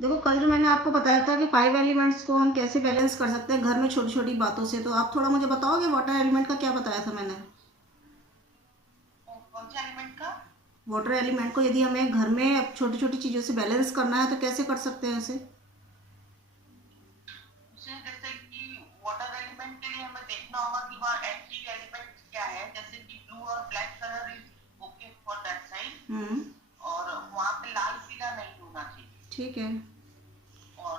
देखो, कल जो मैंने आपको बताया था कि 5 एलिमेंट्स को हम कैसे बैलेंस कर सकते हैं घर में छोटी छोटी बातों से, तो आप थोड़ा मुझे बताओगे वाटर एलिमेंट का क्या बताया था मैंने? कौन से एलिमेंट का? वाटर एलिमेंट को यदि हमें घर में छोटी छोटी चीज़ों से बैलेंस करना है तो कैसे कर सकते हैं इसे? उसे जैसे कि वाटर एलिमेंट के लिए हमें देखना होगा कि वहाँ एंटी एलिमेंट क्या है, जैसे कि ब्लू और black colour is okay for that side, hmm. और वहाँ पे लाल सीधा नहीं होना चाहिए। ठीक है। और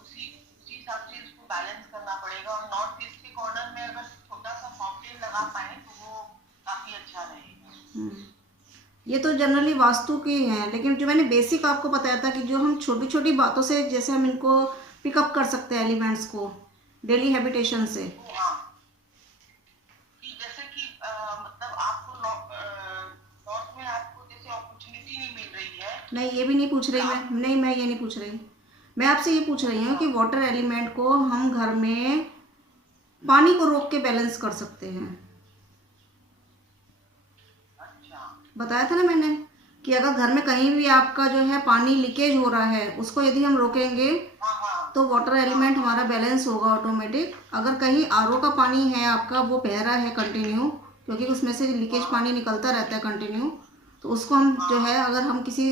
उसी उसी हिसाब से इसको बैलेंस करना पड़ेगा। और नॉर्थ ईस्ट के कॉर्नर में अगर छोटा सा फाउंटेन लगा पाए तो वो काफी अच्छा रहेगा। ये तो जनरली वास्तु के हैं, लेकिन जो मैंने बेसिक आपको बताया था कि जो हम छोटी छोटी बातों से जैसे हम इनको पिकअप कर सकते हैं एलिमेंट्स को डेली हैबिटेशन से। तो हाँ, कि जैसे कि मतलब आपको नॉर्थ में आपको जैसे अपॉर्चुनिटी नहीं मिल रही है। नहीं, ये भी नहीं पूछ रही मैं, नहीं मैं ये नहीं पूछ रही। मैं आपसे ये पूछ रही हूँ कि वाटर एलिमेंट को हम घर में पानी को रोक के बैलेंस कर सकते हैं। अच्छा। बताया था ना मैंने कि अगर घर में कहीं भी आपका जो है पानी लीकेज हो रहा है, उसको यदि हम रोकेंगे हाँ हाँ तो वाटर हाँ एलिमेंट हाँ। हमारा बैलेंस होगा ऑटोमेटिक। अगर कहीं आरओ का पानी है आपका, वो बह रहा है कंटिन्यू, क्योंकि उसमें से लीकेज हाँ पानी निकलता रहता है कंटिन्यू, तो उसको हम जो है हाँ। अगर हम किसी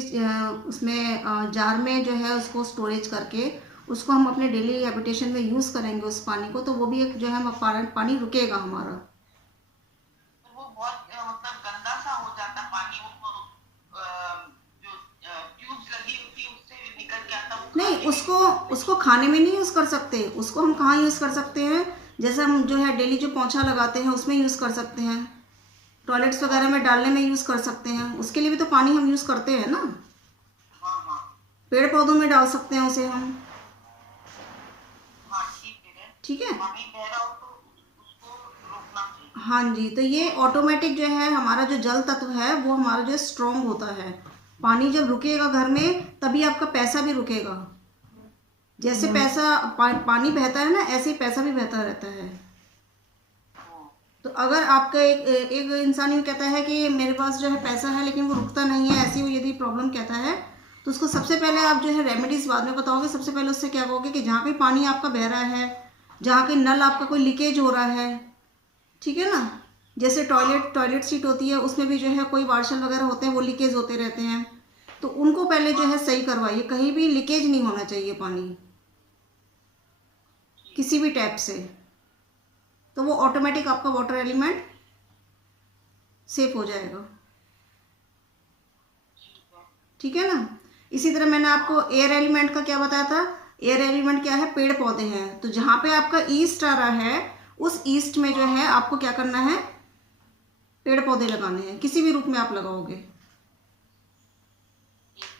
उसमें जार में जो है उसको स्टोरेज करके उसको हम अपने डेली हैबिटेशन में यूज़ करेंगे उस पानी को, तो वो भी एक जो है पानी रुकेगा हमारा। तो वो बहुत मतलब गंदा सा हो जाता पानी, वो जो ट्यूब्स लगी होती है उससे निकल के आता, वो नहीं, खाने में उसको यूज करते उसको हैं। खाने में नहीं यूज़ कर सकते, उसको हम कहाँ यूज़ कर सकते हैं? जैसे हम जो है डेली जो पोंछा लगाते हैं उसमें यूज़ कर सकते हैं, टॉयलेट्स वगैरह में अच्छा। डालने में यूज़ कर सकते हैं, उसके लिए भी तो पानी हम यूज़ करते हैं ना। हाँ हाँ पेड़ पौधों में डाल सकते हैं उसे हम। हाँ, ठीक है। ठीक है। पानी बह रहा हो तो उसको रोकना चाहिए। हाँ जी, तो ये ऑटोमेटिक जो है हमारा जो जल तत्व है वो हमारा जो स्ट्रॉन्ग होता है। पानी जब रुकेगा घर में तभी आपका पैसा भी रुकेगा। जैसे पानी बहता है ना, ऐसे ही पैसा भी बहता रहता है। तो अगर आपका एक एक इंसान यूँ कहता है कि मेरे पास जो है पैसा है लेकिन वो रुकता नहीं है, ऐसी वो यदि प्रॉब्लम कहता है, तो उसको सबसे पहले आप जो है रेमेडीज़ बाद में बताओगे, सबसे पहले उससे क्या कहोगे कि जहाँ पे पानी आपका बह रहा है, जहाँ के नल आपका कोई लीकेज हो रहा है, ठीक है ना, जैसे टॉयलेट सीट होती है उसमें भी जो है कोई वार्शल वगैरह होते हैं वो लीकेज होते रहते हैं, तो उनको पहले जो है सही करवाइए। कहीं भी लीकेज नहीं होना चाहिए पानी किसी भी टैप से, तो वो ऑटोमेटिक आपका वाटर एलिमेंट सेफ हो जाएगा। ठीक है ना। इसी तरह मैंने आपको एयर एलिमेंट का क्या बताया था? एयर एलिमेंट क्या है? पेड़ पौधे हैं। तो जहाँ पे आपका ईस्ट आ रहा है उस ईस्ट में जो है आपको क्या करना है? पेड़ पौधे लगाने हैं, किसी भी रूप में आप लगाओगे। एक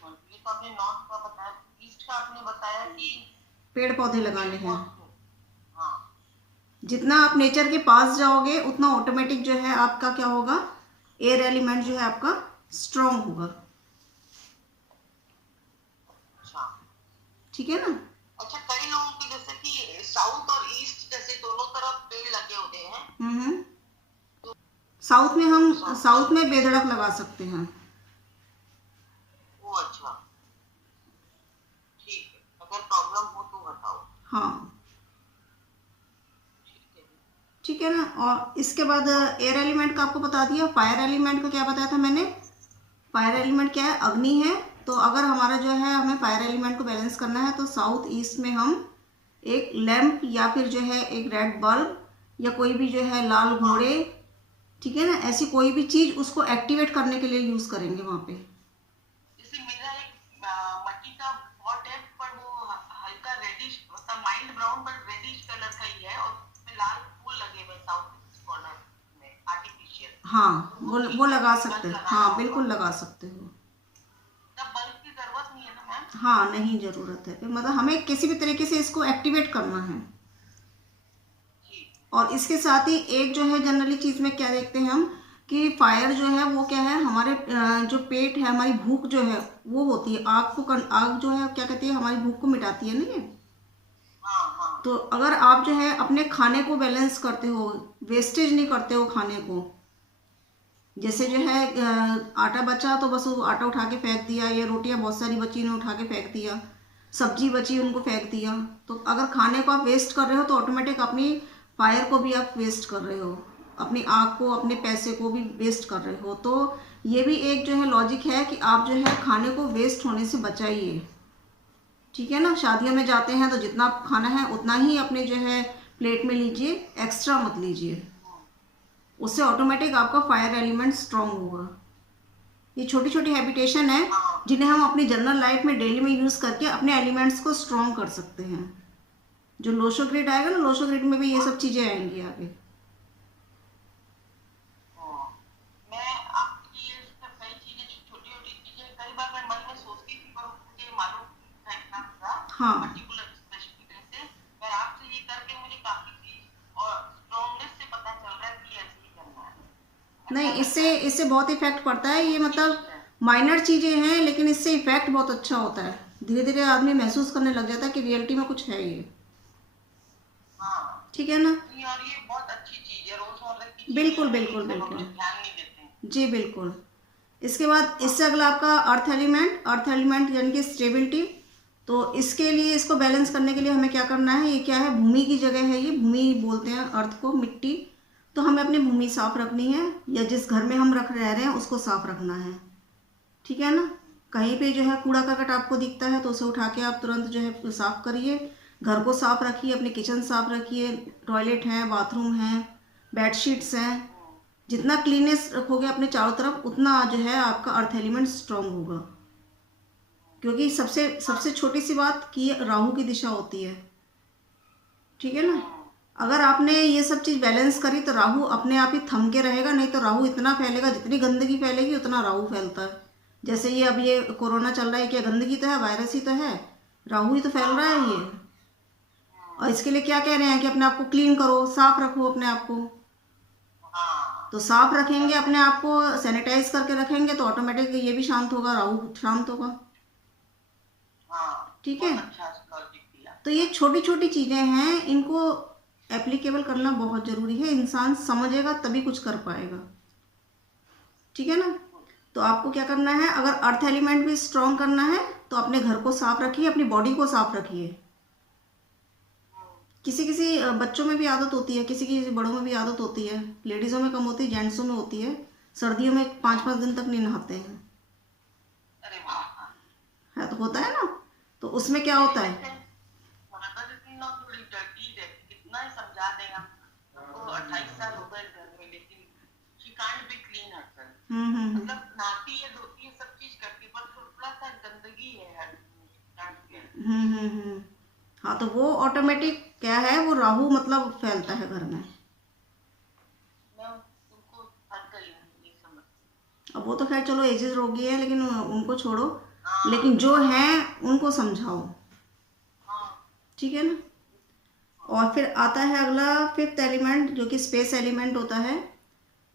मिनट, ये तो आपने नॉर्थ का बताया, ईस्ट का आपने बताया कि पेड़ पौधे पेड़ लगाने हैं। पौधे। हाँ। जितना आप नेचर के पास जाओगे उतना ऑटोमेटिक जो है आपका क्या होगा? एयर एलिमेंट जो है आपका स्ट्रांग होगा। अच्छा। ठीक है ना। अच्छा, कई लोगों की जैसे कि साउथ और ईस्ट जैसे दोनों तरफ पेड़ लगे होते हैं। हम्म। तो साउथ में तो हम साउथ में साउथ ईस्ट। बेधड़क लगा सकते हैं। वो अच्छा, ठीक है, अगर प्रॉब्लम हो तो बताओ। हाँ। ठीक है। ठीक है ना। और इसके बाद एयर एलिमेंट का आपको बता दिया। फायर एलिमेंट का क्या बताया था मैंने? फायर एलिमेंट क्या है? अग्नि है। तो अगर हमारा जो है हमें फायर एलिमेंट को बैलेंस करना है तो साउथ ईस्ट में हम एक लैंप या फिर जो है एक रेड बल्ब या कोई भी जो है लाल हाँ, घोड़े, ठीक है ना, ऐसी कोई भी चीज़ उसको एक्टिवेट करने के लिए यूज़ करेंगे वहाँ पे। जैसे मेरा एक मट्टी का पॉट है, पर वो हल्का रेडिश, मतलब माइल्ड ब्राउन पर रेडिश कलर का ही है, और उसमें लाल फूल लगे हुए साउथ कॉर्नर में आर्टिफिशियल। हाँ, तो वो वो ठीक है, लगा मुझे सकते बल्ब हैं। लगाना हाँ, होगा। बिल्कुल लगा सकते हो। तब बल्ब की जरूरत नहीं है ना मैम? हाँ, नहीं ज़रूरत है, मतलब हमें किसी भी तरीके से इसको एक्टिवेट करना है। ठीक। और इसके साथ ही एक जो है जनरली चीज़ में क्या देखते हैं हम कि फायर जो है वो क्या है, हमारे जो पेट है, हमारी भूख जो है वो होती है, आग जो है क्या कहती है, हमारी भूख को मिटाती है ना ये। हाँ हाँ तो अगर आप जो है अपने खाने को बैलेंस करते हो, वेस्टेज नहीं करते हो खाने को, जैसे जो है आटा बचा तो बस वो आटा उठा के फेंक दिया, या रोटियां बहुत सारी बची उन्हें उठा के फेंक दिया, सब्जी बची उनको फेंक दिया। तो अगर खाने को आप वेस्ट कर रहे हो तो ऑटोमेटिक अपनी फायर को भी आप वेस्ट कर रहे हो, अपनी आग को, अपने पैसे को भी वेस्ट कर रहे हो। तो ये भी एक जो है लॉजिक है कि आप जो है खाने को वेस्ट होने से बचाइए, ठीक है ना। शादियों में जाते हैं तो जितना खाना है उतना ही अपने जो है प्लेट में लीजिए, एक्स्ट्रा मत लीजिए, उससे ऑटोमेटिक आपका फायर एलिमेंट स्ट्रांग होगा। ये छोटी छोटी हैबिटेशन है जिन्हें हम अपनी जनरल लाइफ में डेली में यूज़ करके अपने एलिमेंट्स को स्ट्रांग कर सकते हैं। जो लोशो ग्रिड आएगा ना, लोशो ग्रिड में भी ये सब चीज़ें आएंगी आगे। मैं आपकी ये सब कई चीजें, छोटी छोटी चीजें कई बार मैं मन में सोचती थी पर मुझे मालूम था इतना था हाँ पर्टिकुलर स्पेसिफिक से, पर आपसे ये करके मुझे काफी चीज और स्ट्रांगनेस से पता चल रहा है कि ऐसे ही करना है। नहीं, अच्छा इससे लगता है। इससे बहुत इफेक्ट पड़ता है। ये मतलब माइनर चीज़ें हैं लेकिन इससे इफेक्ट बहुत अच्छा होता है। धीरे धीरे आदमी महसूस करने लग जाता है कि रियलिटी में कुछ है ये, हाँ ठीक है ना। नहीं, और ये बहुत अच्छी चीज है, रोजमर्रा की चीजें बिल्कुल हैं, बिल्कुल ये सब हम बिल्कुल, लोग ध्यान नहीं देते हैं। जी बिल्कुल। इसके बाद हाँ इससे अगला आपका अर्थ एलिमेंट, अर्थ एलिमेंट यानी कि स्टेबिलिटी। तो इसके लिए, इसको बैलेंस करने के लिए हमें क्या करना है, ये क्या है, भूमि की जगह है, ये भूमि बोलते हैं अर्थ को, मिट्टी। तो हमें अपनी भूमि साफ रखनी है, या जिस घर में हम रह रहे हैं उसको साफ रखना है, ठीक है ना। कहीं पे जो है कूड़ा करकट आपको दिखता है तो उसे उठा के आप तुरंत जो है साफ करिए, घर को साफ रखिए, अपनी किचन साफ रखिए, टॉयलेट है, बाथरूम है, बेडशीट्स हैं। जितना क्लीनेस रखोगे अपने चारों तरफ उतना जो है आपका अर्थ एलिमेंट स्ट्रांग होगा। क्योंकि सबसे सबसे छोटी सी बात कि राहु की दिशा होती है, ठीक है ना। अगर आपने ये सब चीज़ बैलेंस करी तो राहु अपने आप ही थम के रहेगा, नहीं तो राहु इतना फैलेगा, जितनी गंदगी फैलेगी उतना राहु फैलता है। जैसे ये अब ये कोरोना चल रहा है, क्या गंदगी तो है, वायरस ही तो है, राहु ही तो फैल रहा है ये। और इसके लिए क्या कह रहे हैं कि अपने आप को क्लीन करो, साफ रखो अपने आप को। हाँ तो साफ रखेंगे अपने आप को, सैनिटाइज करके रखेंगे तो ऑटोमेटिक ये भी शांत होगा, राहु शांत होगा, हाँ ठीक है। बहुत अच्छा लॉजिक दिया। तो ये छोटी छोटी चीज़ें हैं, इनको एप्लीकेबल करना बहुत ज़रूरी है। इंसान समझेगा तभी कुछ कर पाएगा, ठीक है ना। तो आपको क्या करना है, अगर अर्थ एलिमेंट भी स्ट्रॉन्ग करना है तो अपने घर को साफ रखिए, अपनी बॉडी को साफ रखिए। किसी किसी बच्चों में भी आदत होती है, किसी किसी बड़ों में भी आदत होती है, लेडीज़ों में कम होती है, जेंट्सों में होती है, सर्दियों में 5-5 दिन तक नहीं नहाते हैं, अरे वाह, है तो होता है ना। तो उसमें क्या होता है, मदर इन लॉ थोड़ी डर्टी रहती, कितना ही समझा दें हम, उनको 28 साल हो गए घर में, लेकिन she can't be clean herself. मतलब नहाती है, धोती है, सब चीज करती है, पर थोड़ा सा गंदगी है हर हाँ। तो वो ऑटोमेटिक क्या है, वो राहु मतलब फैलता है घर में। मैं उनको हर कहीं नहीं समझ। अब वो तो खैर चलो एजेस रोगी है, लेकिन उनको छोड़ो, हाँ लेकिन जो हैं उनको समझाओ, हाँ ठीक है ना। और फिर आता है अगला 5th एलिमेंट, जो कि स्पेस एलिमेंट होता है।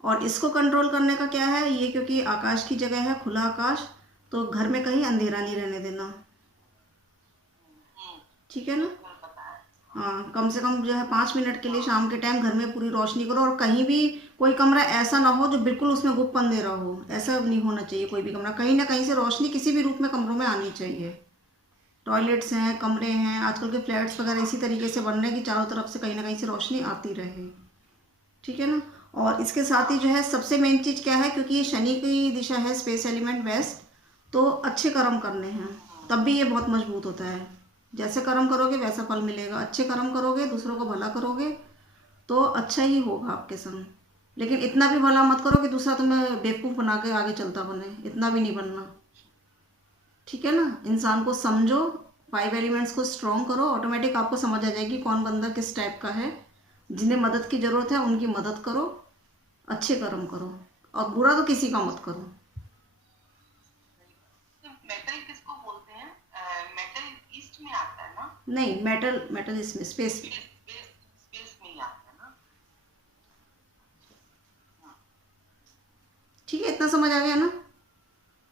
और इसको कंट्रोल करने का क्या है, ये क्योंकि आकाश की जगह है, खुला आकाश, तो घर में कहीं अंधेरा नहीं रहने देना, ठीक है ना। हाँ, कम से कम जो है 5 मिनट के लिए शाम के टाइम घर में पूरी रोशनी करो, और कहीं भी कोई कमरा ऐसा ना हो जो बिल्कुल उसमें गुप्त अंधेरा हो, ऐसा नहीं होना चाहिए। कोई भी कमरा, कहीं ना कहीं से रोशनी किसी भी रूप में कमरों में आनी चाहिए। टॉयलेट्स हैं, कमरे हैं, आजकल के फ्लैट्स वगैरह इसी तरीके से बन रहे हैं कि चारों तरफ से कहीं ना कहीं से रोशनी आती रहे, ठीक है ना। और इसके साथ ही जो है सबसे मेन चीज़ क्या है, क्योंकि ये शनि की दिशा है, स्पेस एलिमेंट वेस्ट, तो अच्छे कर्म करने हैं, तब भी ये बहुत मजबूत होता है। जैसे कर्म करोगे वैसा फल मिलेगा, अच्छे कर्म करोगे, दूसरों को भला करोगे तो अच्छा ही होगा आपके संग। लेकिन इतना भी भला मत करो कि दूसरा तुम्हें बेवकूफ़ बना के आगे चलता बने, इतना भी नहीं बनना, ठीक है ना। इंसान को समझो, 5 एलिमेंट्स को स्ट्रॉन्ग करो, ऑटोमेटिक आपको समझ आ जाएगी कौन बंदा किस टाइप का है। जिन्हें मदद की ज़रूरत है उनकी मदद करो, अच्छे कर्म करो, और बुरा तो किसी का मत करो। मेटल किसको बोलते हैं? मेटल ईस्ट में आता है ना? नहीं, मेटल, मेटल इसमें स्पेस में, स्पेस में ही आता है ना? ठीक है, इतना समझ आ गया ना।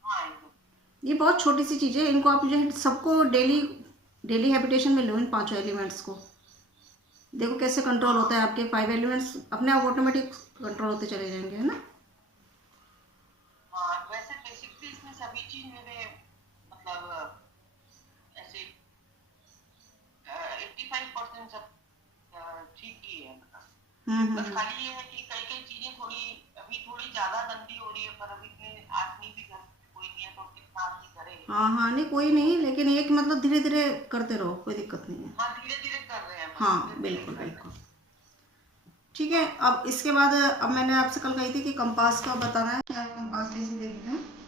हाँ ये बहुत छोटी सी चीज़ें, इनको आप जो है सबको डेली डेली हैबिटेशन में लो, इन 5 एलिमेंट्स को। देखो कैसे कंट्रोल होता है, आपके 5 एलिमेंट्स अपने आप ऑटोमेटिक कंट्रोल होते चले जाएंगे, है ना। खाली ये है कि कई कई चीजें थोड़ी अभी थोड़ी ज्यादा गंदी हो रही है, पर अभी इतने आदमी भी घर में कोई नहीं है तो कितना आदमी करे। हाँ हाँ, नहीं कोई नहीं, लेकिन एक मतलब धीरे धीरे करते रहो, कोई दिक्कत नहीं है। हाँ धीरे धीरे कर रहे हैं हम, हाँ धीरे-धीरे बिल्कुल कर रहे हैं। बिल्कुल। ठीक है, अब इसके बाद अब मैंने आपसे कल कही थी कि कंपास का बताना है, क्या कंपास कैसे देखते हैं।